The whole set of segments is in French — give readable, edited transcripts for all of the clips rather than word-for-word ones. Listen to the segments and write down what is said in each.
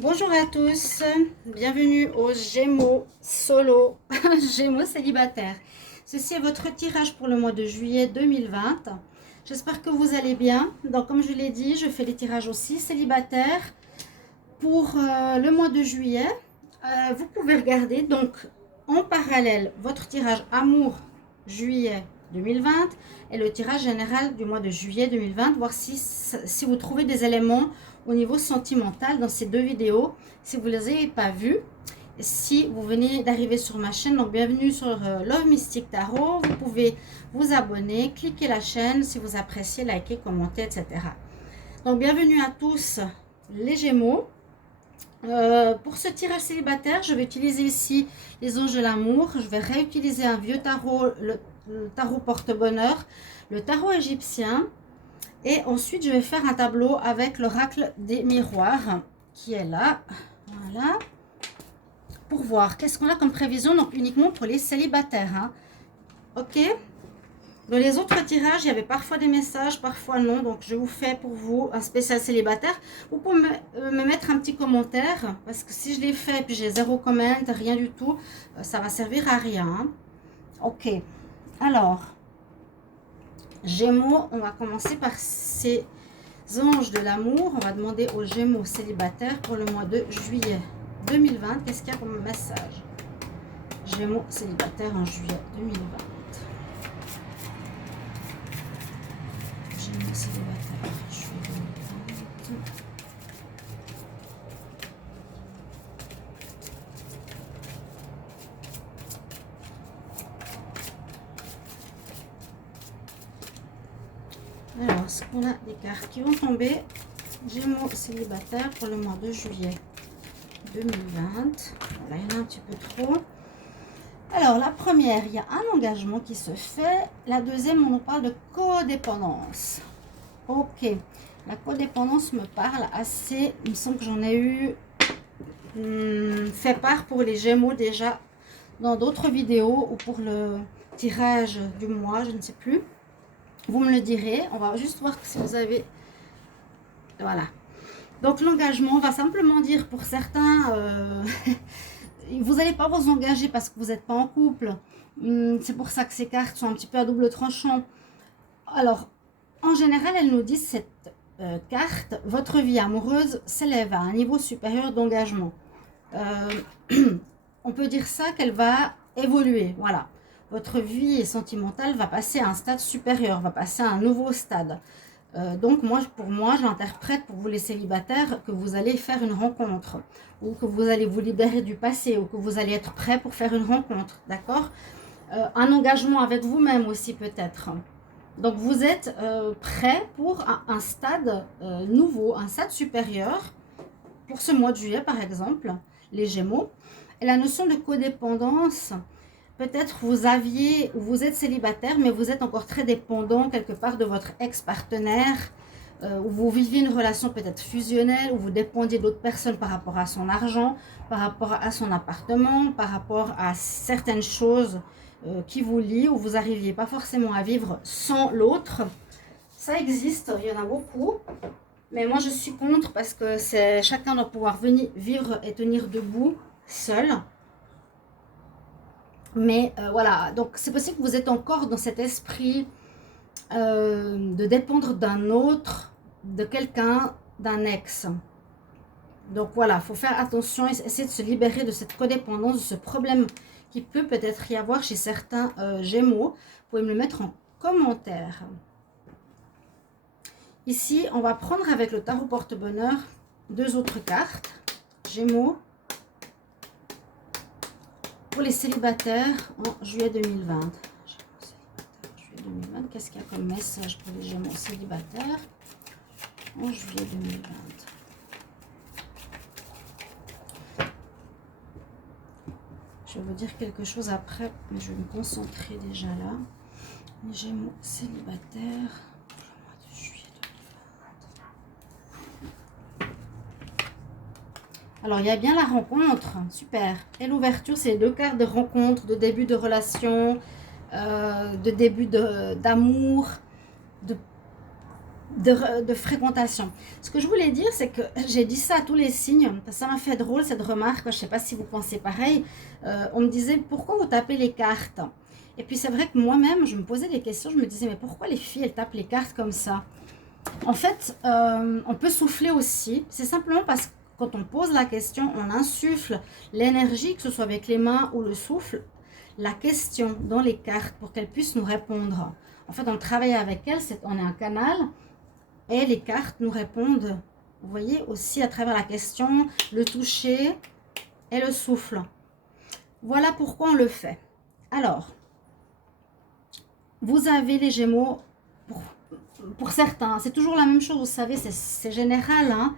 Bonjour à tous, bienvenue au Gémeaux solo, Gémeaux célibataire. Ceci est votre tirage pour le mois de juillet 2020. J'espère que vous allez bien. Donc comme je l'ai dit, je fais les tirages aussi célibataires pour le mois de juillet. Vous pouvez regarder donc en parallèle votre tirage amour juillet 2020 et le tirage général du mois de juillet 2020, voir si vous trouvez des éléments au niveau sentimental dans ces deux vidéos. Si vous ne les avez pas vues, si vous venez d'arriver sur ma chaîne, donc bienvenue sur Love Mystic Tarot. Vous pouvez vous abonner, cliquer la chaîne si vous appréciez, liker, commenter, etc. Donc bienvenue à tous les Gémeaux. Pour ce tirage célibataire, je vais utiliser ici les anges de l'amour. Je vais réutiliser un vieux tarot, le tarot porte-bonheur, le tarot égyptien. Et ensuite, je vais faire un tableau avec l'oracle des miroirs qui est là. Voilà. Pour voir qu'est-ce qu'on a comme prévision, donc uniquement pour les célibataires. Hein. Ok. Dans les autres tirages, il y avait parfois des messages, parfois non. Donc, je vous fais pour vous un spécial célibataire. Vous pouvez me mettre un petit commentaire. Parce que si je l'ai fait et puis j'ai zéro comment, rien du tout, ça va servir à rien. Hein. Ok. Alors, Gémeaux, on va commencer par ces anges de l'amour. On va demander aux Gémeaux célibataires pour le mois de juillet 2020. Qu'est-ce qu'il y a comme message? Gémeaux célibataires en juillet 2020. Gémeaux célibataires, juillet 2020. Alors, est-ce qu'on a des cartes qui vont tomber? Gémeaux célibataires pour le mois de juillet 2020. Voilà, il y en a un petit peu trop. Alors, la première, il y a un engagement qui se fait. La deuxième, on nous parle de codépendance. Ok. La codépendance me parle assez. Il me semble que j'en ai eu fait part pour les Gémeaux déjà dans d'autres vidéos ou pour le tirage du mois, je ne sais plus. Vous me le direz. On va juste voir si vous avez... Voilà. Donc, l'engagement va simplement dire pour certains... vous n'allez pas vous engager parce que vous n'êtes pas en couple. C'est pour ça que ces cartes sont un petit peu à double tranchant. Alors, en général, elles nous disent cette carte, votre vie amoureuse s'élève à un niveau supérieur d'engagement. On peut dire ça qu'elle va évoluer. Voilà. Votre vie sentimentale va passer à un stade supérieur, va passer à un nouveau stade. Donc pour moi, j'interprète pour vous les célibataires que vous allez faire une rencontre ou que vous allez vous libérer du passé ou que vous allez être prêt pour faire une rencontre, d'accord? Un engagement avec vous-même aussi peut-être. Donc vous êtes prêt pour un stade nouveau, un stade supérieur pour ce mois de juillet par exemple, les Gémeaux. Et la notion de codépendance, peut-être vous êtes célibataire, mais vous êtes encore très dépendant quelque part de votre ex-partenaire, où vous vivez une relation peut-être fusionnelle, où vous dépendiez d'autres personnes par rapport à son argent, par rapport à son appartement, par rapport à certaines choses qui vous lient, où vous n'arriviez pas forcément à vivre sans l'autre. Ça existe, il y en a beaucoup. Mais moi, je suis contre parce que chacun doit pouvoir venir vivre et tenir debout seul. Mais voilà, donc c'est possible que vous êtes encore dans cet esprit de dépendre d'un autre, de quelqu'un, d'un ex. Donc voilà, il faut faire attention, essayer de se libérer de cette codépendance, de ce problème qui peut peut-être y avoir chez certains Gémeaux. Vous pouvez me le mettre en commentaire. Ici, on va prendre avec le tarot porte-bonheur deux autres cartes. Gémeaux. Pour les célibataires en juillet 2020. Juillet 2020, qu'est-ce qu'il y a comme message pour les Gémeaux célibataires en juillet 2020? Je vais vous dire quelque chose après, mais je vais me concentrer déjà là. Les Gémeaux célibataires pour le mois de juillet 2020. Alors, il y a bien la rencontre, super. Et l'ouverture, c'est les deux cartes de rencontre, de début de relation, de début d'amour, de fréquentation. Ce que je voulais dire, c'est que j'ai dit ça à tous les signes, parce que ça m'a fait drôle cette remarque, je ne sais pas si vous pensez pareil. On me disait, pourquoi vous tapez les cartes? Et puis c'est vrai que moi-même, je me posais des questions, je me disais, mais pourquoi les filles, elles tapent les cartes comme ça? En fait, on peut souffler aussi, c'est simplement parce que quand on pose la question, on insuffle l'énergie, que ce soit avec les mains ou le souffle, la question dans les cartes pour qu'elles puissent nous répondre. En fait, on travaille avec elles, on est un canal, et les cartes nous répondent, vous voyez, aussi à travers la question, le toucher et le souffle. Voilà pourquoi on le fait. Alors, vous avez les Gémeaux, pour certains, c'est toujours la même chose, vous savez, c'est général. Hein.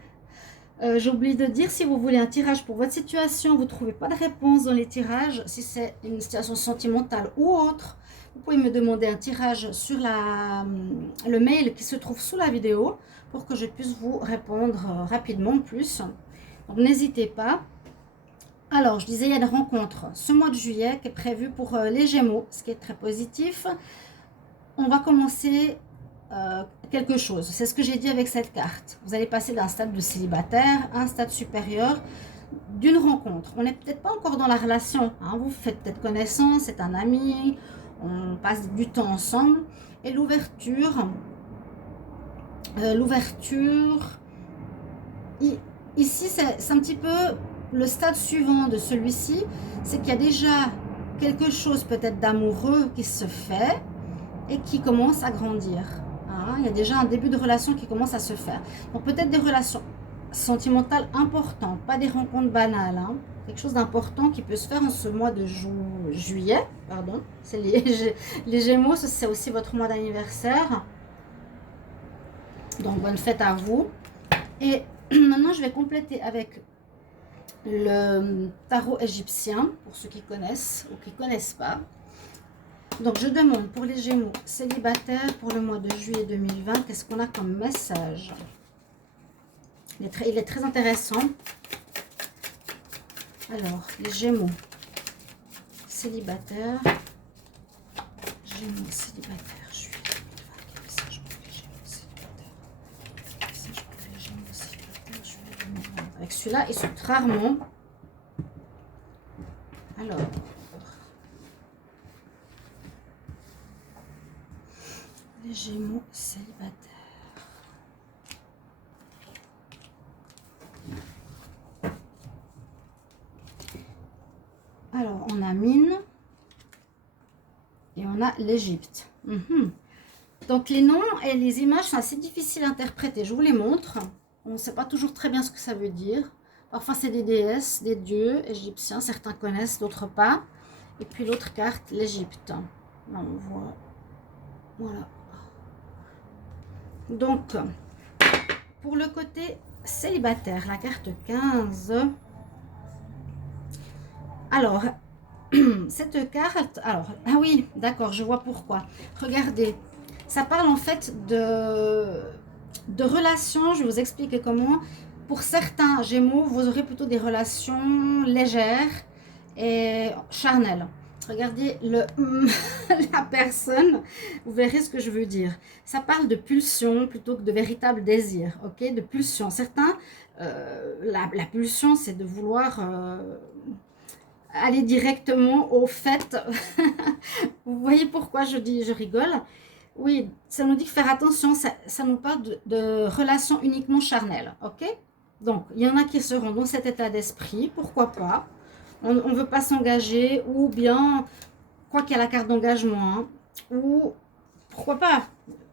J'ai oublié de dire, si vous voulez un tirage pour votre situation, vous ne trouvez pas de réponse dans les tirages, si c'est une situation sentimentale ou autre, vous pouvez me demander un tirage sur le mail qui se trouve sous la vidéo pour que je puisse vous répondre rapidement plus. Donc n'hésitez pas. Alors, je disais, il y a des rencontres ce mois de juillet qui est prévu pour les Gémeaux, ce qui est très positif. On va commencer quelque chose. C'est ce que j'ai dit avec cette carte. Vous allez passer d'un stade de célibataire à un stade supérieur d'une rencontre. On n'est peut-être pas encore dans la relation. Hein. Vous faites peut-être connaissance, c'est un ami, on passe du temps ensemble. Et l'ouverture, ici c'est un petit peu le stade suivant de celui-ci, c'est qu'il y a déjà quelque chose peut-être d'amoureux qui se fait et qui commence à grandir. Hein. Il y a déjà un début de relation qui commence à se faire. Donc peut-être des relations sentimentales importantes, pas des rencontres banales. Hein. Quelque chose d'important qui peut se faire en ce mois de juillet. Pardon. C'est les Gémeaux, c'est aussi votre mois d'anniversaire. Donc bonne fête à vous. Et maintenant je vais compléter avec le tarot égyptien, pour ceux qui connaissent ou qui ne connaissent pas. Donc je demande pour les Gémeaux célibataires pour le mois de juillet 2020, qu'est-ce qu'on a comme message? Il est très intéressant. Alors, les Gémeaux célibataires, juillet 2020, quel message pour les Gémeaux célibataires? Message pour les Gémeaux célibataires, juillet 2020. Avec celui-là, il saute rarement. Alors, les Gémeaux célibataires. Alors, on a Mine et on a l'Égypte. Donc, les noms et les images sont assez difficiles à interpréter. Je vous les montre. On ne sait pas toujours très bien ce que ça veut dire. Parfois, c'est des déesses, des dieux égyptiens. Certains connaissent, d'autres pas. Et puis, l'autre carte, l'Égypte. Là, on voit. Voilà. Donc, pour le côté célibataire, la carte 15. Alors, cette carte, alors, ah oui, d'accord, je vois pourquoi. Regardez, ça parle en fait de relations, je vais vous expliquer comment. Pour certains Gémeaux, vous aurez plutôt des relations légères et charnelles. Regardez la personne, vous verrez ce que je veux dire. Ça parle de pulsion plutôt que de véritable désir, ok? De pulsion. Certains, la pulsion, c'est de vouloir aller directement au fait. Vous voyez pourquoi je rigole? Oui, ça nous dit de faire attention, ça nous parle de relations uniquement charnelles, ok? Donc, il y en a qui seront dans cet état d'esprit, pourquoi pas? On ne veut pas s'engager, ou bien, quoi qu'il y a la carte d'engagement, hein, ou pourquoi pas?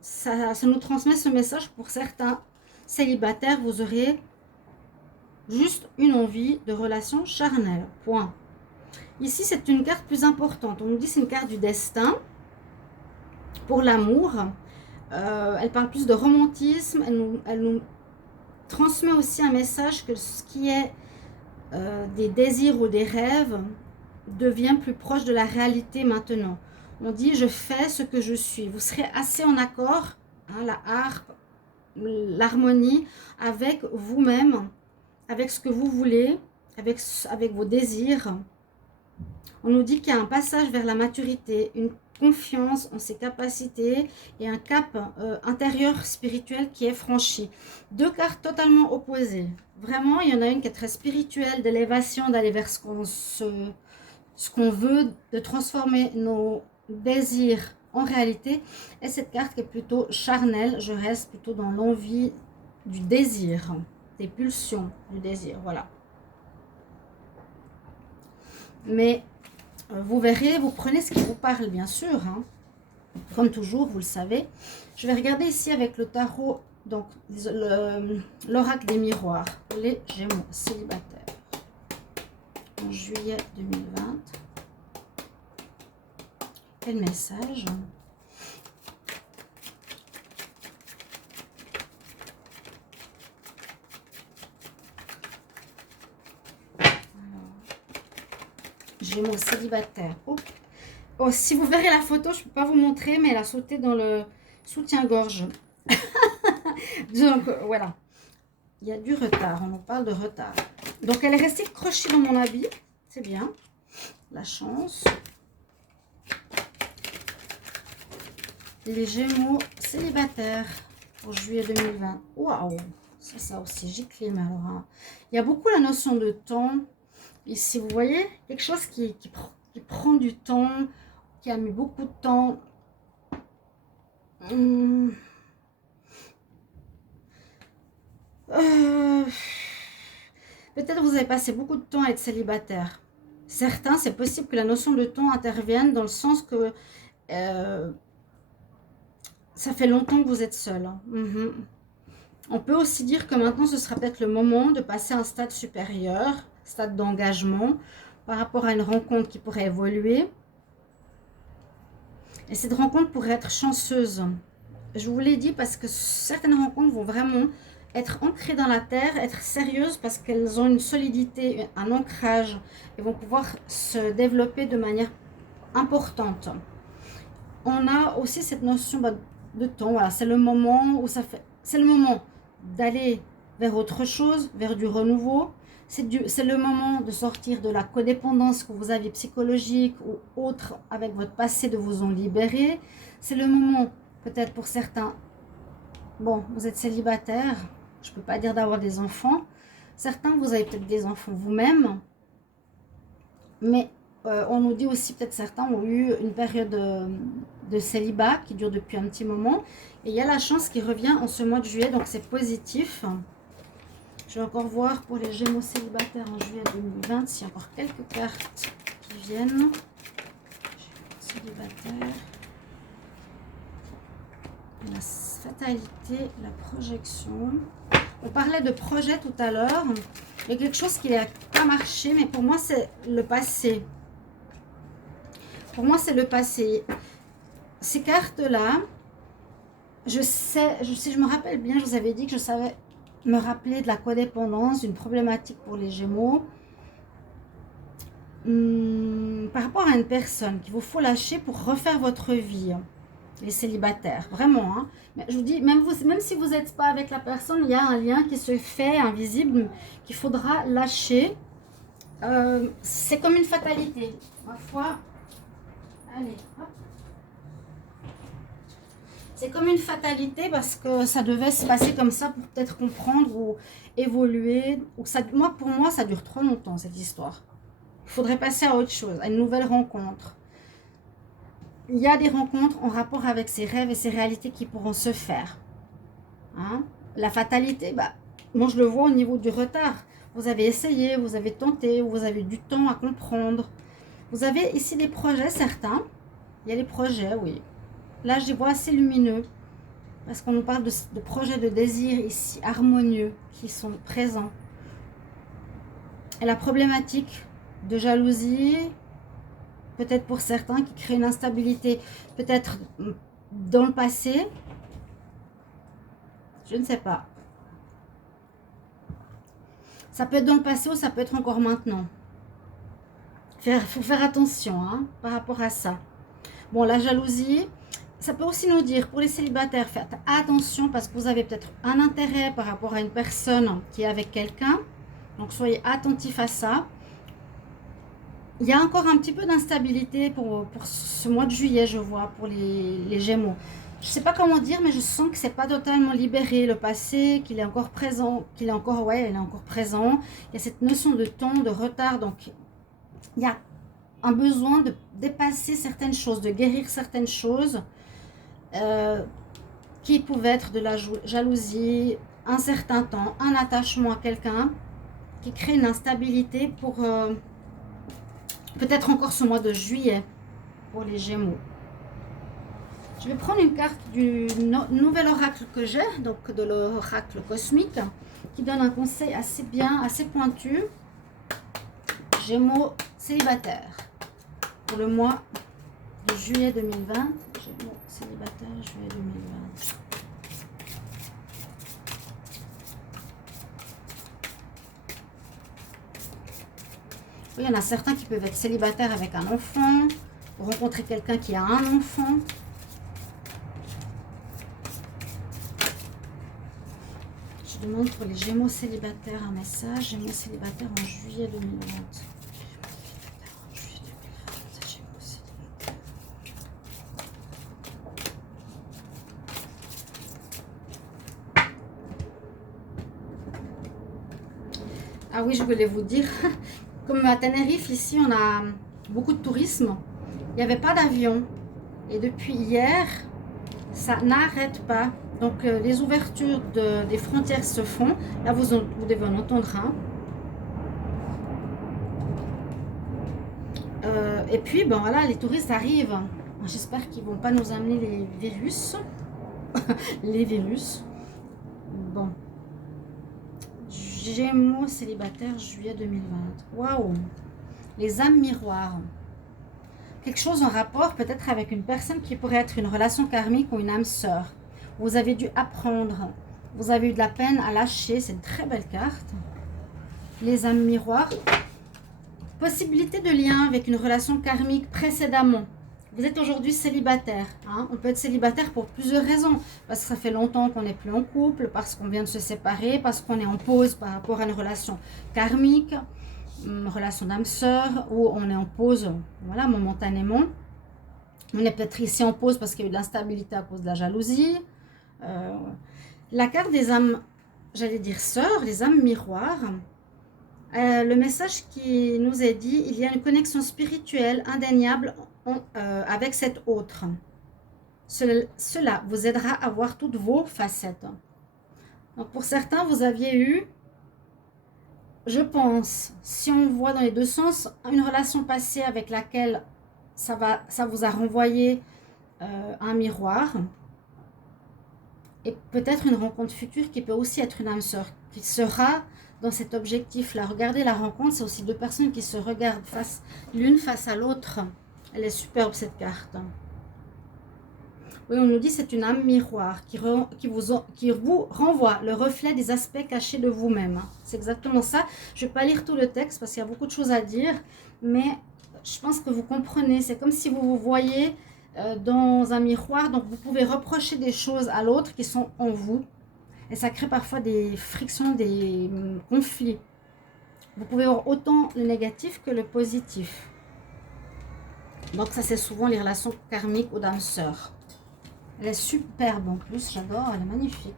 Ça nous transmet ce message pour certains célibataires, vous aurez juste une envie de relation charnelle, point. Ici, c'est une carte plus importante. On nous dit que c'est une carte du destin pour l'amour. Elle parle plus de romantisme. Elle nous transmet aussi un message que ce qui est des désirs ou des rêves devient plus proche de la réalité maintenant. On dit, je fais ce que je suis. Vous serez assez en accord, hein, la harpe, l'harmonie, avec vous-même, avec ce que vous voulez, avec vos désirs. On nous dit qu'il y a un passage vers la maturité, une confiance en ses capacités et un cap intérieur spirituel qui est franchi. Deux cartes totalement opposées. Vraiment, il y en a une qui est très spirituelle, d'élévation, d'aller vers ce qu'on veut, de transformer nos désirs en réalité. Et cette carte qui est plutôt charnelle, je reste plutôt dans l'envie du désir, des pulsions du désir, voilà. Mais vous verrez, vous prenez ce qui vous parle, bien sûr, hein. Comme toujours, vous le savez. Je vais regarder ici avec le tarot, donc l'oracle des miroirs, les Gémeaux célibataires, en juillet 2020. Quel message? Gémeaux célibataire. Oh. Oh, si vous verrez la photo, je ne peux pas vous montrer, mais elle a sauté dans le soutien-gorge. Donc, voilà. Il y a du retard, on nous parle de retard. Donc, elle est restée crochée dans mon habit. C'est bien. La chance. Les Gémeaux célibataires pour juillet 2020. Waouh! Ça aussi, j'y clime alors. Hein. Il y a beaucoup la notion de temps. Ici, vous voyez, quelque chose qui prend du temps, qui a mis beaucoup de temps. Peut-être vous avez passé beaucoup de temps à être célibataire. Certains, c'est possible que la notion de temps intervienne dans le sens que ça fait longtemps que vous êtes seul. On peut aussi dire que maintenant, ce sera peut-être le moment de passer à un stade supérieur, stade d'engagement, par rapport à une rencontre qui pourrait évoluer. Et cette rencontre pourrait être chanceuse. Je vous l'ai dit parce que certaines rencontres vont vraiment être ancrées dans la terre, être sérieuses parce qu'elles ont une solidité, un ancrage, et vont pouvoir se développer de manière importante. On a aussi cette notion de temps. Voilà, c'est le moment où c'est le moment d'aller vers autre chose, vers du renouveau. C'est le moment de sortir de la codépendance que vous aviez psychologique ou autre avec votre passé, de vous en libérer. C'est le moment, peut-être pour certains, bon, vous êtes célibataire, je ne peux pas dire d'avoir des enfants. Certains, vous avez peut-être des enfants vous-même, mais on nous dit aussi, peut-être certains ont eu une période de célibat qui dure depuis un petit moment. Et il y a la chance qui revient en ce mois de juillet, donc c'est positif. Je vais encore voir pour les Gémeaux célibataires en juillet 2020 s'il y a encore quelques cartes qui viennent. Célibataire. La fatalité, la projection. On parlait de projet tout à l'heure. Il y a quelque chose qui n'a pas marché, mais pour moi, c'est le passé. Pour moi, c'est le passé. Ces cartes-là, je me rappelle bien, je vous avais dit que je savais me rappeler de la codépendance, d'une problématique pour les Gémeaux. Par rapport à une personne qu'il vous faut lâcher pour refaire votre vie. Les célibataires, vraiment. Hein. Mais je vous dis, même si vous n'êtes pas avec la personne, il y a un lien qui se fait invisible, qu'il faudra lâcher. C'est comme une fatalité. Ma foi, allez, hop. C'est comme une fatalité parce que ça devait se passer comme ça pour peut-être comprendre ou évoluer. Ou ça, pour moi, ça dure trop longtemps, cette histoire. Il faudrait passer à autre chose, à une nouvelle rencontre. Il y a des rencontres en rapport avec ses rêves et ses réalités qui pourront se faire. Hein? La fatalité, moi je le vois au niveau du retard. Vous avez essayé, vous avez tenté, vous avez du temps à comprendre. Vous avez ici des projets, certains. Il y a des projets, oui. Là, je les vois assez lumineux. Parce qu'on nous parle de projets de désir ici, harmonieux, qui sont présents. Et la problématique de jalousie, peut-être pour certains, qui crée une instabilité, peut-être dans le passé. Je ne sais pas. Ça peut être dans le passé ou ça peut être encore maintenant. Il faut faire attention hein, par rapport à ça. Bon, la jalousie, ça peut aussi nous dire, pour les célibataires, faites attention parce que vous avez peut-être un intérêt par rapport à une personne qui est avec quelqu'un. Donc, soyez attentifs à ça. il y a encore un petit peu d'instabilité pour ce mois de juillet, je vois, pour les Gémeaux. Je ne sais pas comment dire, mais je sens que c'est pas totalement libéré le passé, qu'il est encore présent, qu'il est encore, ouais, il est encore présent. Il y a cette notion de temps, de retard, donc il y a un besoin de dépasser certaines choses, de guérir certaines choses qui pouvaient être de la jalousie, un certain temps, un attachement à quelqu'un qui crée une instabilité pour peut-être encore ce mois de juillet pour les Gémeaux. Je vais prendre une carte du nouvel oracle que j'ai, donc de l'oracle cosmique, qui donne un conseil assez bien, assez pointu. Gémeaux célibataires pour le mois de juillet 2020. Gémeaux célibataires, juillet 2020. Oui, il y en a certains qui peuvent être célibataires avec un enfant, ou rencontrer quelqu'un qui a un enfant. Je demande pour les Gémeaux célibataires un message. Gémeaux célibataires en juillet 2020. Ah oui, je voulais vous dire, comme à Tenerife, ici, on a beaucoup de tourisme. Il n'y avait pas d'avion. Et depuis hier, ça n'arrête pas. Donc, les ouvertures des frontières se font. Là, vous devez en entendre un. Et puis, bon, voilà, les touristes arrivent. J'espère qu'ils ne vont pas nous amener les virus. Les virus. Bon. Gémeaux célibataire, juillet 2020. Waouh! Les âmes miroirs. Quelque chose en rapport peut-être avec une personne qui pourrait être une relation karmique ou une âme sœur. Vous avez dû apprendre. Vous avez eu de la peine à lâcher. C'est une très belle carte. Les âmes miroirs. Possibilité de lien avec une relation karmique précédemment. Vous êtes aujourd'hui célibataire. Hein? On peut être célibataire pour plusieurs raisons. Parce que ça fait longtemps qu'on n'est plus en couple, parce qu'on vient de se séparer, parce qu'on est en pause par rapport à une relation karmique, une relation d'âme sœur, ou on est en pause, voilà, momentanément. On est peut-être ici en pause parce qu'il y a eu de l'instabilité à cause de la jalousie. La carte des âmes, j'allais dire sœurs, les âmes miroirs. Le message qui nous est dit, il y a une connexion spirituelle indéniable avec cet autre. Cela vous aidera à voir toutes vos facettes. Donc pour certains, vous aviez eu, je pense, si on voit dans les deux sens, une relation passée avec laquelle ça vous a renvoyé un miroir. Et peut-être une rencontre future qui peut aussi être une âme sœur, qui sera dans cet objectif-là. Regardez la rencontre, c'est aussi deux personnes qui se regardent l'une face à l'autre. Elle est superbe cette carte. Oui, on nous dit c'est une âme miroir qui vous renvoie le reflet des aspects cachés de vous-même. C'est exactement ça. Je ne vais pas lire tout le texte parce qu'il y a beaucoup de choses à dire, mais je pense que vous comprenez. C'est comme si vous vous voyez dans un miroir, donc vous pouvez reprocher des choses à l'autre qui sont en vous. Et ça crée parfois des frictions, des conflits. Vous pouvez voir autant le négatif que le positif. Donc ça, c'est souvent les relations karmiques ou d'âme sœur. Elle est superbe en plus, j'adore, elle est magnifique.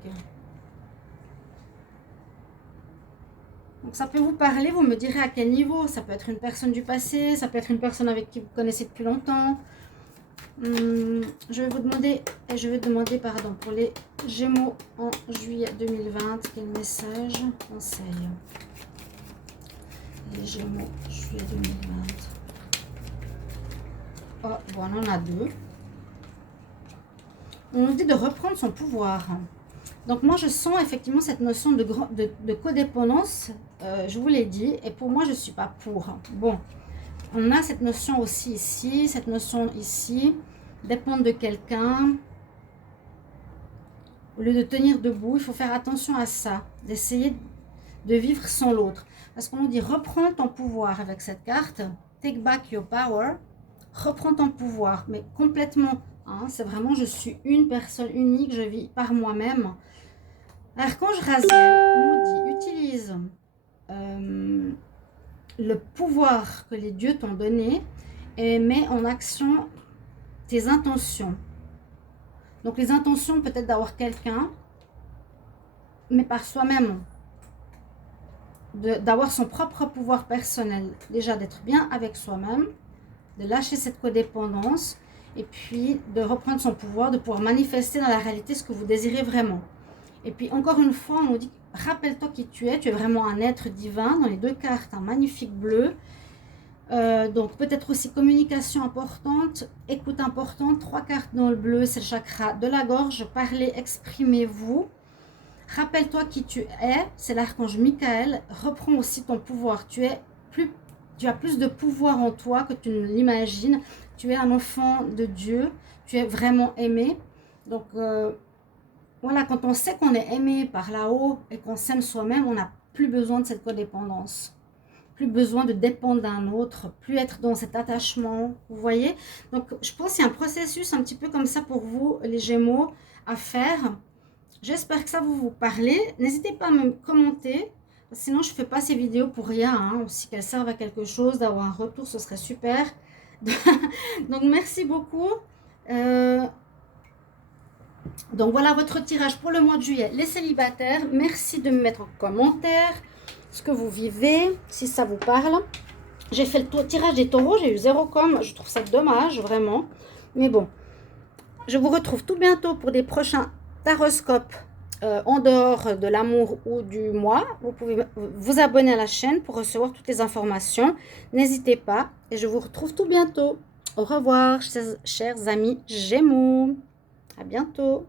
Donc ça peut vous parler, vous me direz à quel niveau. Ça peut être une personne du passé, ça peut être une personne avec qui vous connaissez depuis longtemps. Je vais vous demander, pardon, pour les Gémeaux en juillet 2020, quel message, conseil. Les Gémeaux, juillet 2020. Oh, bon, on en a deux. On nous dit de reprendre son pouvoir. Donc moi, je sens effectivement cette notion de codépendance, je vous l'ai dit, et pour moi, je ne suis pas pour. Bon, on a cette notion aussi ici, cette notion ici, dépendre de quelqu'un. Au lieu de tenir debout, il faut faire attention à ça, d'essayer de vivre sans l'autre. Parce qu'on nous dit, reprends ton pouvoir avec cette carte, take back your power, reprends ton pouvoir, mais complètement. Hein, c'est vraiment, je suis une personne unique, je vis par moi-même. Archange Raziel nous dit, utilise le pouvoir que les dieux t'ont donné et mets en action tes intentions. Donc les intentions peut-être d'avoir quelqu'un, mais par soi-même, d'avoir son propre pouvoir personnel, déjà d'être bien avec soi-même, de lâcher cette codépendance et puis de reprendre son pouvoir, de pouvoir manifester dans la réalité ce que vous désirez vraiment. Et puis encore une fois, on nous dit, rappelle-toi qui tu es vraiment un être divin, dans les deux cartes, un magnifique bleu. Donc peut-être aussi communication importante, écoute importante, 3 cartes dans le bleu, c'est le chakra de la gorge, parlez, exprimez-vous. Rappelle-toi qui tu es, c'est l'archange Michael, reprends aussi ton pouvoir, tu as plus de pouvoir en toi que tu ne l'imagines, tu es un enfant de Dieu, tu es vraiment aimé. Donc voilà, quand on sait qu'on est aimé par là-haut et qu'on s'aime soi-même, on n'a plus besoin de cette codépendance. Plus besoin de dépendre d'un autre, plus être dans cet attachement, vous voyez. Donc, je pense qu'il y a un processus un petit peu comme ça pour vous, les Gémeaux, à faire. J'espère que ça vous parler. N'hésitez pas à me commenter, sinon je ne fais pas ces vidéos pour rien. Hein. Si qu'elles servent à quelque chose, d'avoir un retour, ce serait super. Donc, merci beaucoup. Donc, voilà votre tirage pour le mois de juillet. Les célibataires, merci de me mettre en commentaire ce que vous vivez, si ça vous parle. J'ai fait le tirage des taureaux, j'ai eu 0 com, je trouve ça dommage, vraiment. Mais bon, je vous retrouve tout bientôt pour des prochains taroscopes en dehors de l'amour ou du mois. Vous pouvez vous abonner à la chaîne pour recevoir toutes les informations. N'hésitez pas et je vous retrouve tout bientôt. Au revoir, chers amis Gémeaux. À bientôt.